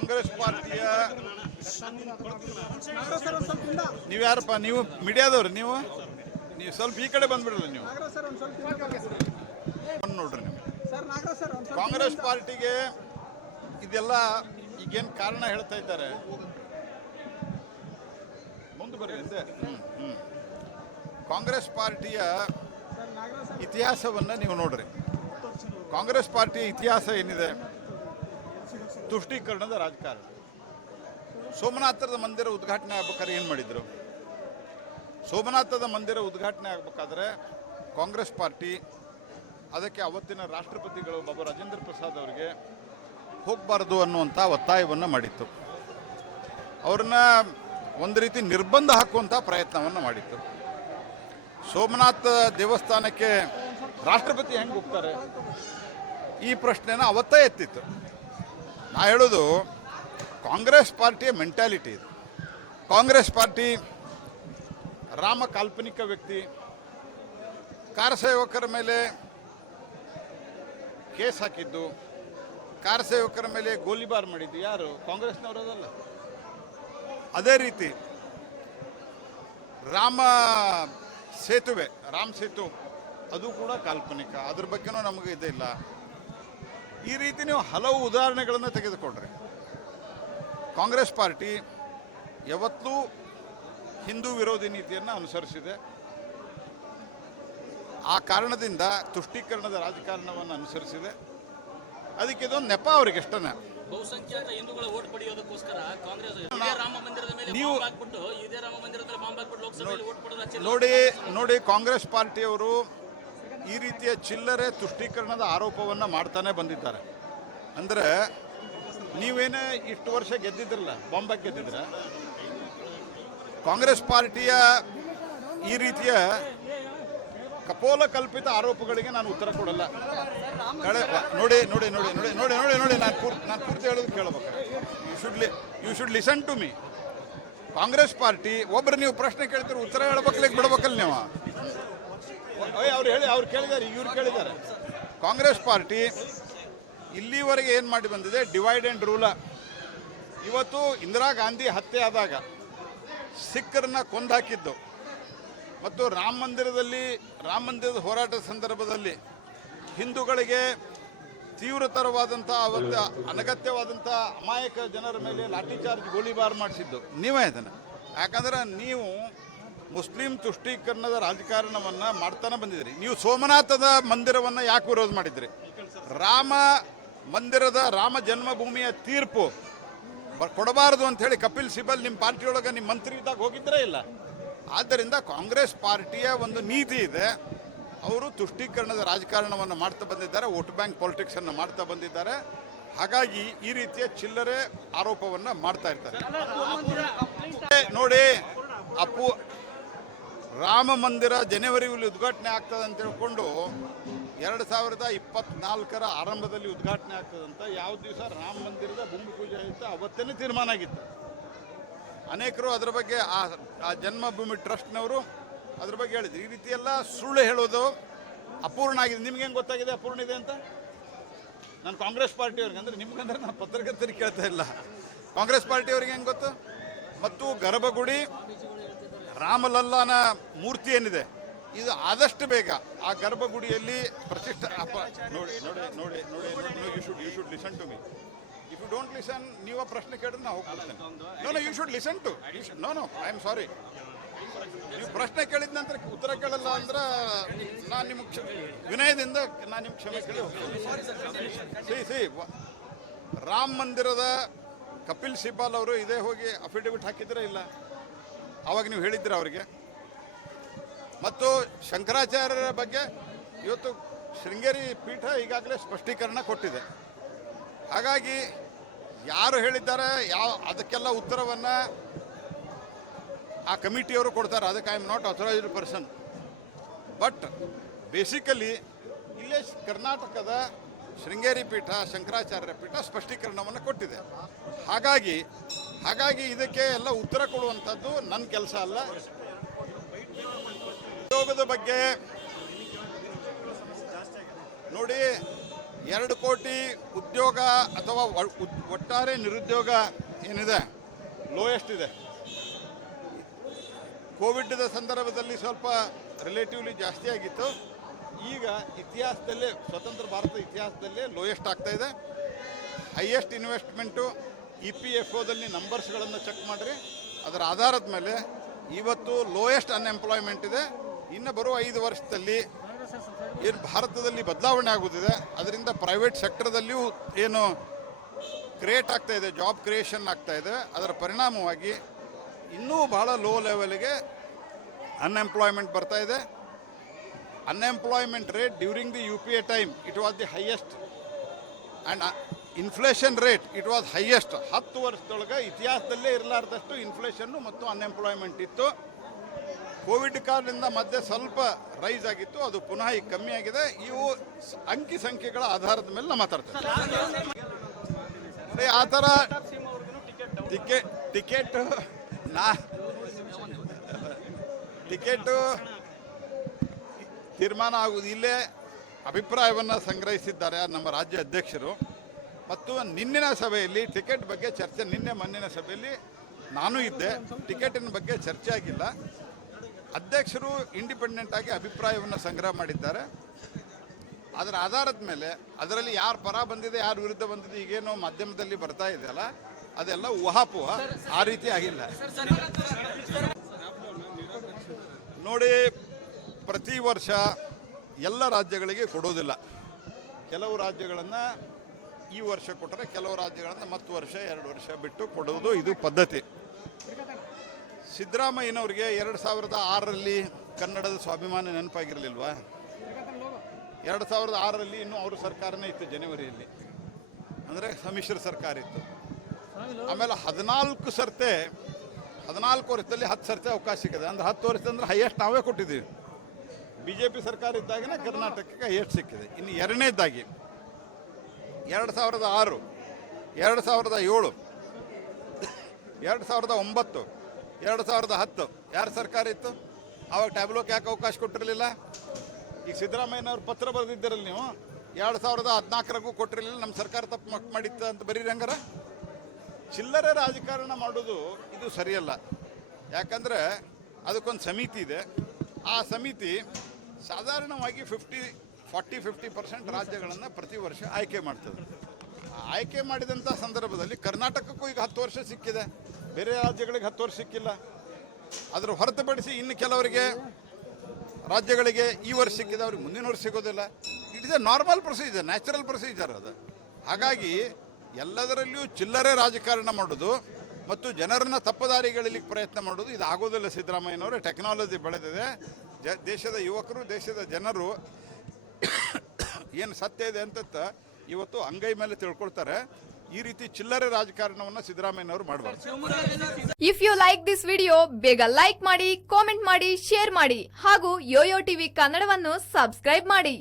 ಕಾಂಗ್ರೆಸ್ ಪಾರ್ಟಿಯ ನೀವು ಯಾರಪ್ಪ? ನೀವು ಮೀಡಿಯಾದವ್ರು, ನೀವು ಸ್ವಲ್ಪ ಈ ಕಡೆ ಬಂದ್ಬಿಡಲ್ಲ. ನೀವು ನೋಡ್ರಿ, ನೀವು ಕಾಂಗ್ರೆಸ್ ಪಾರ್ಟಿಗೆ ಇದೆಲ್ಲ ಈಗೇನು ಕಾರಣ ಹೇಳ್ತಾ ಇದ್ದಾರೆ. ಮುಂದೆ ಬರ್ರಿ ಹಿಂದೆ. ಕಾಂಗ್ರೆಸ್ ಪಾರ್ಟಿಯ ಇತಿಹಾಸವನ್ನು ನೀವು ನೋಡ್ರಿ. ಕಾಂಗ್ರೆಸ್ ಪಾರ್ಟಿಯ ಇತಿಹಾಸ ಏನಿದೆ? ತುಷ್ಟೀಕರಣದ ರಾಜಕಾರಣ. ಸೋಮನಾಥದ ಮಂದಿರ ಉದ್ಘಾಟನೆ ಆಗ್ಬೇಕಾದ್ರೆ ಏನು ಮಾಡಿದರು? ಸೋಮನಾಥದ ಮಂದಿರ ಉದ್ಘಾಟನೆ ಆಗಬೇಕಾದ್ರೆ ಕಾಂಗ್ರೆಸ್ ಪಾರ್ಟಿ ಅದಕ್ಕೆ ಅವತ್ತಿನ ರಾಷ್ಟ್ರಪತಿಗಳು ಬಾಬಾ ರಾಜೇಂದ್ರ ಪ್ರಸಾದ್ ಅವರಿಗೆ ಹೋಗಬಾರ್ದು ಅನ್ನುವಂಥ ಒತ್ತಾಯವನ್ನು ಮಾಡಿತ್ತು. ಅವ್ರನ್ನ ಒಂದು ರೀತಿ ನಿರ್ಬಂಧ ಹಾಕುವಂಥ ಪ್ರಯತ್ನವನ್ನು ಮಾಡಿತ್ತು. ಸೋಮನಾಥ ದೇವಸ್ಥಾನಕ್ಕೆ ರಾಷ್ಟ್ರಪತಿ ಹೆಂಗೆ ಹೋಗ್ತಾರೆ? ಈ ಪ್ರಶ್ನೆನ ಅವತ್ತೇ ಎತ್ತಿತ್ತು. ನಾ ಹೇಳೋದು ಕಾಂಗ್ರೆಸ್ ಪಾರ್ಟಿಯ ಮೆಂಟ್ಯಾಲಿಟಿ ಇದು. ಕಾಂಗ್ರೆಸ್ ಪಾರ್ಟಿ ರಾಮ ಕಾಲ್ಪನಿಕ ವ್ಯಕ್ತಿ. ಕಾರ ಸೇವಕರ ಮೇಲೆ ಕೇಸ್ ಹಾಕಿದ್ದು, ಕಾರ ಸೇವಕರ ಮೇಲೆ ಗೋಲಿಬಾರ್ ಮಾಡಿದ್ದು ಯಾರು? ಕಾಂಗ್ರೆಸ್ನವರದಲ್ಲ. ಅದೇ ರೀತಿ ರಾಮ ಸೇತು ಅದು ಕೂಡ ಕಾಲ್ಪನಿಕ. ಅದ್ರ ಬಗ್ಗೆನೂ ನಮಗೆ ಇದಿಲ್ಲ. ಈ ರೀತಿ ನೀವು ಹಲವು ಉದಾಹರಣೆಗಳನ್ನು ತೆಗೆದುಕೊಂಡ್ರಿ. ಕಾಂಗ್ರೆಸ್ ಪಾರ್ಟಿ ಯಾವತ್ತೂ ಹಿಂದೂ ವಿರೋಧಿ ನೀತಿಯನ್ನು ಅನುಸರಿಸಿದೆ. ಆ ಕಾರಣದಿಂದ ತುಷ್ಟೀಕರಣದ ರಾಜಕಾರಣವನ್ನು ಅನುಸರಿಸಿದೆ. ಅದಕ್ಕೆ ಇದೊಂದು ನೆಪ ಅವ್ರಿಗೆ ಇಷ್ಟನೇ. ಬಹುಸಂಖ್ಯಾತ ಹಿಂದೂಗಳ ಓಟ್ ಪಡೆಯೋದಕ್ಕೋಸ್ಕರ ಕಾಂಗ್ರೆಸ್ ರಾಮ ಮಂದಿರದ ಮೇಲೆ ನೀವು ಇದೇ ರಾಮ ಮಂದಿರದಲ್ಲಿ ಬಾಂಬ್ ಹಾಕ್ಬಿಟ್ಟು ಲೋಕಸಭೆಯಲ್ಲಿ ಓಟ್ ಪಡೆಯೋದು ನೋಡಿ ಕಾಂಗ್ರೆಸ್ ಪಾರ್ಟಿಯವರು ಈ ರೀತಿಯ ಚಿಲ್ಲರೆ ತುಷ್ಟೀಕರಣದ ಆರೋಪವನ್ನು ಮಾಡ್ತಾನೆ ಬಂದಿದ್ದಾರೆ. ಅಂದರೆ ನೀವೇನೇ ಇಷ್ಟು ವರ್ಷ ಗೆದ್ದಿದ್ರಲ್ಲ, ಬಾಂಬ್ ಹಾಕಿ ಗೆದ್ದಿದ್ರ? ಕಾಂಗ್ರೆಸ್ ಪಾರ್ಟಿಯ ಈ ರೀತಿಯ ಕಪೋಲ ಕಲ್ಪಿತ ಆರೋಪಗಳಿಗೆ ನಾನು ಉತ್ತರ ಕೊಡಲ್ಲ. ನೋಡಿ ನೋಡಿ ನೋಡಿ ನೋಡಿ ನೋಡಿ ನೋಡಿ ನೋಡಿ ನಾನು ಪೂರ್ತಿ ಹೇಳೋದು ಕೇಳಬೇಕಾರೆ you should listen to me. Congress party ಒಬ್ರು ನೀವು ಪ್ರಶ್ನೆ ಕೇಳ್ತೀರಿ, ಉತ್ತರ ಹೇಳ್ಬೇಕಲ್ಲ, ಬಿಡ್ಬೇಕಲ್ಲ ನೀವು. ಅವ್ರು ಕೇಳಿದ್ದಾರೆ, ಇವ್ರು ಕೇಳಿದ್ದಾರೆ. ಕಾಂಗ್ರೆಸ್ ಪಾರ್ಟಿ ಇಲ್ಲಿವರೆಗೆ ಏನು ಮಾಡಿ ಬಂದಿದೆ? Divide and ರೂಲ. ಇವತ್ತು ಇಂದಿರಾ ಗಾಂಧಿ ಹತ್ಯೆ ಆದಾಗ ಸಿಖ್ಖರನ್ನ ಕೊಂದಾಕಿದ್ದು ಮತ್ತು ರಾಮ ಮಂದಿರದ ಹೋರಾಟದ ಸಂದರ್ಭದಲ್ಲಿ ಹಿಂದೂಗಳಿಗೆ ತೀವ್ರತರವಾದಂಥ ಅವತ್ತು ಅನಗತ್ಯವಾದಂಥ ಅಮಾಯಕ ಜನರ ಮೇಲೆ ಲಾಠಿ ಚಾರ್ಜ್ ಗೋಲಿಬಾರ್ ಮಾಡಿಸಿದ್ದು ನೀವೇ ಇದನ್ನು. ಯಾಕಂದ್ರೆ ನೀವು ಮುಸ್ಲಿಂ ತುಷ್ಟೀಕರಣದ ರಾಜಕಾರಣವನ್ನು ಮಾಡ್ತಾನೆ ಬಂದಿದ್ರಿ. ನೀವು ಸೋಮನಾಥದ ಮಂದಿರವನ್ನು ಯಾಕೆ ವಿರೋಧ ಮಾಡಿದ್ರಿ? ರಾಮ ಜನ್ಮಭೂಮಿಯ ತೀರ್ಪು ಕೊಡಬಾರದು ಅಂತ ಹೇಳಿ ಕಪಿಲ್ ಸಿಬಲ್ ನಿಮ್ಮ ಪಾರ್ಟಿಯೊಳಗೆ ನಿಮ್ಮ ಮಂತ್ರಿ ಇದ್ದಾಗ ಹೋಗಿದ್ರೇ ಇಲ್ಲ. ಆದ್ದರಿಂದ ಕಾಂಗ್ರೆಸ್ ಪಾರ್ಟಿಯ ಒಂದು ನೀತಿ ಇದೆ. ಅವರು ತುಷ್ಟೀಕರಣದ ರಾಜಕಾರಣವನ್ನು ಮಾಡ್ತಾ ಬಂದಿದ್ದಾರೆ, ವೋಟ್ ಬ್ಯಾಂಕ್ ಪಾಲಿಟಿಕ್ಸನ್ನು ಮಾಡ್ತಾ ಬಂದಿದ್ದಾರೆ. ಹಾಗಾಗಿ ಈ ರೀತಿಯ ಚಿಲ್ಲರೆ ಆರೋಪವನ್ನು ಮಾಡ್ತಾ ಇರ್ತಾರೆ. ನೋಡಿ, ರಾಮ ಮಂದಿರ ಜನವರಿಯಲ್ಲಿ ಉದ್ಘಾಟನೆ ಆಗ್ತದೆ ಅಂತ ಹೇಳ್ಕೊಂಡು 2024 ಆರಂಭದಲ್ಲಿ ಉದ್ಘಾಟನೆ ಆಗ್ತದಂತ ಯಾವ ದಿವಸ ರಾಮ ಮಂದಿರದ ಭೂಮಿ ಪೂಜೆ ಇತ್ತು ಅವತ್ತೇ ತೀರ್ಮಾನ ಆಗಿತ್ತು. ಅನೇಕರು ಅದರ ಬಗ್ಗೆ ಆ ಜನ್ಮಭೂಮಿ ಟ್ರಸ್ಟ್ನವರು ಅದ್ರ ಬಗ್ಗೆ ಹೇಳಿದ್ರು. ಈ ರೀತಿ ಎಲ್ಲ ಸುಳ್ಳು ಹೇಳೋದು ಅಪೂರ್ಣ ಆಗಿದೆ. ನಿಮ್ಗೆ ಹೆಂಗೆ ಗೊತ್ತಾಗಿದೆ ಅಪೂರ್ಣ ಇದೆ ಅಂತ? ನಾನು ಕಾಂಗ್ರೆಸ್ ಪಾರ್ಟಿಯವ್ರಿಗೆ, ಅಂದರೆ ನಿಮ್ಗಂದ್ರೆ ನಾನು ಪತ್ರಕರ್ತರಿಗೆ ಕೇಳ್ತಾ ಇಲ್ಲ, ಕಾಂಗ್ರೆಸ್ ಪಾರ್ಟಿಯವ್ರಿಗೆ ಹೆಂಗೆ ಗೊತ್ತು? ಮತ್ತು ಗರ್ಭಗುಡಿ ರಾಮಲಲ್ಲಾನ ಮೂರ್ತಿ ಏನಿದೆ, ಇದು ಆದಷ್ಟು ಬೇಗ ಆ ಗರ್ಭಗುಡಿಯಲ್ಲಿ ಪ್ರತಿಷ್ಠೆ. ನೋಡಿ ನೋಡಿ ನೋಡಿ ನೋಡಿ you should listen to me. If you don't listen, ನೀವು ಪ್ರಶ್ನೆ ಕೇಳಿದ್ರೆ ನಾವು ಹೋಗ್ಬಿಡ್ತೇನೆ. No you should listen to. No I am sorry. ನೀವು ಪ್ರಶ್ನೆ ಕೇಳಿದ ನಂತರ ಉತ್ತರ ಕೇಳಲ್ಲ ಅಂದ್ರೆ ನಾನು ನಿಮ್ಗೆ ವಿನಯದಿಂದ ನಾನು ನಿಮ್ಗೆ ಕ್ಷಮೆ ಕೇಳಿ ಹೋಗ್ತೀನಿ. ರಾಮ ಮಂದಿರದ ಕಪಿಲ್ ಸಿಬಲ್ ಅವರು ಇದೇ ಹೋಗಿ ಅಫಿಡವಿಟ್ ಹಾಕಿದ್ರೆ ಇಲ್ಲ, ಆವಾಗ ನೀವು ಹೇಳಿದ್ದೀರ ಅವರಿಗೆ. ಮತ್ತು ಶಂಕರಾಚಾರ್ಯರ ಬಗ್ಗೆ ಇವತ್ತು ಶೃಂಗೇರಿ ಪೀಠ ಈಗಾಗಲೇ ಸ್ಪಷ್ಟೀಕರಣ ಕೊಟ್ಟಿದೆ. ಹಾಗಾಗಿ ಯಾರು ಹೇಳಿದ್ದಾರೆ ಅದಕ್ಕೆಲ್ಲ ಉತ್ತರವನ್ನು ಆ ಕಮಿಟಿಯವರು ಕೊಡ್ತಾರೆ. ಅದಕ್ಕೆ I am not authorised person. But basically ಇಲ್ಲೇ ಕರ್ನಾಟಕದ ಶೃಂಗೇರಿ ಪೀಠ, ಶಂಕರಾಚಾರ್ಯರ ಪೀಠ ಸ್ಪಷ್ಟೀಕರಣವನ್ನು ಕೊಟ್ಟಿದೆ. ಹಾಗಾಗಿ ಇದಕ್ಕೆ ಎಲ್ಲ ಉತ್ತರ ಕೊಡುವಂಥದ್ದು ನನ್ನ ಕೆಲಸ ಅಲ್ಲ. ಉದ್ಯೋಗದ ಬಗ್ಗೆ ನೋಡಿ, 2 ಕೋಟಿ ಉದ್ಯೋಗ ಅಥವಾ ಒಟ್ಟಾರೆ ನಿರುದ್ಯೋಗ ಏನಿದೆ ಲೋಯೆಸ್ಟ್ ಇದೆ. ಕೋವಿಡ್ದ ಸಂದರ್ಭದಲ್ಲಿ ಸ್ವಲ್ಪ ರಿಲೇಟಿವ್ಲಿ ಜಾಸ್ತಿ ಆಗಿತ್ತು. ಈಗ ಇತಿಹಾಸದಲ್ಲೇ ಸ್ವತಂತ್ರ ಭಾರತದ ಇತಿಹಾಸದಲ್ಲೇ ಲೋಯೆಸ್ಟ್ ಆಗ್ತಾ ಇದೆ. ಹೈಯೆಸ್ಟ್ ಇನ್ವೆಸ್ಟ್ಮೆಂಟು EPFOದಲ್ಲಿ ನಂಬರ್ಸ್ಗಳನ್ನು ಚೆಕ್ ಮಾಡಿರಿ. ಅದರ ಆಧಾರದ ಮೇಲೆ ಇವತ್ತು ಲೋಯೆಸ್ಟ್ ಅನ್ಎಂಪ್ಲಾಯ್ಮೆಂಟ್ ಇದೆ. ಇನ್ನು ಬರುವ 5 ವರ್ಷದಲ್ಲಿ ಏನು ಭಾರತದಲ್ಲಿ ಬದಲಾವಣೆ ಆಗುತ್ತಿದೆ, ಅದರಿಂದ ಪ್ರೈವೇಟ್ ಸೆಕ್ಟರ್ದಲ್ಲಿಯೂ ಏನು ಕ್ರಿಯೇಟ್ ಆಗ್ತಾ ಇದೆ, ಜಾಬ್ ಕ್ರಿಯೇಷನ್ ಆಗ್ತಾ ಇದೆ. ಅದರ ಪರಿಣಾಮವಾಗಿ ಇನ್ನೂ ಬಹಳ ಲೋ ಲೆವೆಲ್ಗೆ ಅನ್ಎಂಪ್ಲಾಯ್ಮೆಂಟ್ ಬರ್ತಾ ಇದೆ. Unemployment rate during the UPA time it was the highest and inflation rate it was highest. 10 ವರ್ಷದೊಳಗೆ ಇತಿಹಾಸದಲ್ಲೇ ಇರಲಾರ್ದಷ್ಟು ಇನ್ಫ್ಲೇಷನ್ನು ಮತ್ತು ಅನ್ಎಂಪ್ಲಾಯ್ಮೆಂಟ್ ಇತ್ತು. ಕೋವಿಡ್ ಕಾರಣದಿಂದ ಮಧ್ಯೆ ಸ್ವಲ್ಪ ರೈಸ್ ಆಗಿತ್ತು, ಅದು ಪುನಃ ಈಗ ಕಮ್ಮಿ ಆಗಿದೆ. ಇವು ಅಂಕಿ ಸಂಖ್ಯೆಗಳ ಆಧಾರದ ಮೇಲೆ ನಾವು ಮಾತಾಡ್ತೇವೆ. ಆ ಥರ ಟಿಕೆಟು ತೀರ್ಮಾನ ಆಗುವುದು ಇಲ್ಲೇ ಅಭಿಪ್ರಾಯವನ್ನು ಸಂಗ್ರಹಿಸಿದ್ದಾರೆ ನಮ್ಮ ರಾಜ್ಯ ಅಧ್ಯಕ್ಷರು. ಮತ್ತು ನಿನ್ನಿನ ಸಭೆಯಲ್ಲಿ ಟಿಕೆಟ್ ಬಗ್ಗೆ ಚರ್ಚೆ, ಮೊನ್ನಿನ ಸಭೆಯಲ್ಲಿ ನಾನು ಇದ್ದೆ, ಟಿಕೆಟಿನ ಬಗ್ಗೆ ಚರ್ಚೆ ಆಗಿಲ್ಲ. ಅಧ್ಯಕ್ಷರು ಇಂಡಿಪೆಂಡೆಂಟ್ ಆಗಿ ಅಭಿಪ್ರಾಯವನ್ನು ಸಂಗ್ರಹ ಮಾಡಿದ್ದಾರೆ. ಅದರ ಆಧಾರದ ಮೇಲೆ ಅದರಲ್ಲಿ ಯಾರು ಪರ ಬಂದಿದೆ, ಯಾರು ವಿರುದ್ಧ ಬಂದಿದೆ, ಈಗೇನೋ ಮಾಧ್ಯಮದಲ್ಲಿ ಬರ್ತಾ ಇದೆಯಲ್ಲ, ಅದೆಲ್ಲ ಊಹಾಪೋಹ, ಆ ರೀತಿ ಆಗಿಲ್ಲ. ನೋಡಿ, ಪ್ರತಿ ವರ್ಷ ಎಲ್ಲ ರಾಜ್ಯಗಳಿಗೆ ಕೊಡೋದಿಲ್ಲ. ಕೆಲವು ರಾಜ್ಯಗಳನ್ನು ಈ ವರ್ಷ ಕೊಟ್ಟರೆ ಕೆಲವು ರಾಜ್ಯಗಳನ್ನು ಮತ್ತು ವರ್ಷ 2 ವರ್ಷ ಬಿಟ್ಟು ಕೊಡೋದು ಇದು ಪದ್ಧತಿ. ಸಿದ್ದರಾಮಯ್ಯನವ್ರಿಗೆ 2006ರಲ್ಲಿ ಕನ್ನಡದ ಸ್ವಾಭಿಮಾನ ನೆನಪಾಗಿರಲಿಲ್ವಾ? 2006ರಲ್ಲಿ ಇನ್ನೂ ಅವ್ರ ಸರ್ಕಾರನೇ ಇತ್ತು, ಜನವರಿಯಲ್ಲಿ, ಅಂದರೆ ಸಮ್ಮಿಶ್ರ ಸರ್ಕಾರ ಇತ್ತು. ಆಮೇಲೆ 14 ವರ್ಷದಲ್ಲಿ 10 ಸರ್ತಿ ಅವಕಾಶ ಸಿಕ್ಕಿದೆ. ಅಂದರೆ 10 ವರ್ಷದಂದ್ರೆ ಹೈಯೆಸ್ಟ್ ನಾವೇ ಕೊಟ್ಟಿದ್ದೀವಿ. BJP ಸರ್ಕಾರ ಇದ್ದಾಗನೇ ಕರ್ನಾಟಕಕ್ಕೆ ಹೈಯೆಸ್ಟ್ ಸಿಕ್ಕಿದೆ. ಇನ್ನು ಎರಡನೇದಾಗಿ 2006, 2007, 2009, 2010 ಯಾರ ಸರ್ಕಾರ ಇತ್ತು? ಆವಾಗ ಟ್ಯಾಬ್ಲೋಕ್ಕೆ ಯಾಕೆ ಅವಕಾಶ ಕೊಟ್ಟಿರಲಿಲ್ಲ? ಈಗ ಸಿದ್ದರಾಮಯ್ಯನವ್ರು ಪತ್ರ ಬರೆದಿದ್ದೀರಲ್ಲ ನೀವು, 2014 ಕೊಟ್ಟಿರಲಿಲ್ಲ, ನಮ್ಮ ಸರ್ಕಾರ ತಪ್ಪು ಮಾಡಿತ್ತು ಅಂತ ಬರೀರಿ. ಹಂಗಾರ ಚಿಲ್ಲರೆ ರಾಜಕಾರಣ ಮಾಡೋದು ಇದು ಸರಿಯಲ್ಲ. ಯಾಕಂದರೆ ಅದಕ್ಕೊಂದು ಸಮಿತಿ ಇದೆ. ಆ ಸಮಿತಿ ಸಾಧಾರಣವಾಗಿ 40-50% ರಾಜ್ಯಗಳನ್ನು ಪ್ರತಿ ವರ್ಷ ಆಯ್ಕೆ ಮಾಡ್ತದೆ. ಆಯ್ಕೆ ಮಾಡಿದಂಥ ಸಂದರ್ಭದಲ್ಲಿ ಕರ್ನಾಟಕಕ್ಕೂ ಈಗ 10 ವರ್ಷ ಸಿಕ್ಕಿದೆ, ಬೇರೆ ರಾಜ್ಯಗಳಿಗೆ 10 ವರ್ಷ ಸಿಕ್ಕಿಲ್ಲ. ಅದರ ಹೊರತುಪಡಿಸಿ ಇನ್ನು ಕೆಲವರಿಗೆ ರಾಜ್ಯಗಳಿಗೆ ಈ ವರ್ಷ ಸಿಕ್ಕಿದೆ, ಅವ್ರಿಗೆ ಮುಂದಿನ ವರ್ಷ ಸಿಗೋದಿಲ್ಲ. It is A normal procedure, natural procedure ಅದು. ಹಾಗಾಗಿ ಎಲ್ಲದರಲ್ಲಿಯೂ ಚಿಲ್ಲರೆ ರಾಜಕಾರಣ ಮಾಡೋದು ಮತ್ತು ಜನರನ್ನು ತಪ್ಪುದಾರಿಗಳಿಗೆ ಪ್ರಯತ್ನ ಮಾಡೋದು ಇದು ಆಗೋದಿಲ್ಲ. ಸಿದ್ದರಾಮಯ್ಯನವರ ಟೆಕ್ನಾಲಜಿ ಬೆಳೆದಿದೆ. ದೇಶದ ಯುವಕರು, ದೇಶದ ಜನರು ಏನು ಸತ್ಯ ಇದೆ ಅಂತ ಇವತ್ತು ಅಂಗೈ ಮೇಲೆ ತಿಳ್ಕೊಳ್ತಾರೆ. ಈ ರೀತಿ ಚಿಲ್ಲರೆ ರಾಜಕಾರಣವನ್ನು ಸಿದ್ದರಾಮಯ್ಯನವರು ಮಾಡಬಾರ್ದು. If you like this video, ಬೇಗ ಲೈಕ್ ಮಾಡಿ, ಕಾಮೆಂಟ್ ಮಾಡಿ, ಶೇರ್ ಮಾಡಿ ಹಾಗೂ ಯೋಯೋ ಟಿವಿ ಕನ್ನಡವನ್ನು ಸಬ್ಸ್ಕ್ರೈಬ್ ಮಾಡಿ.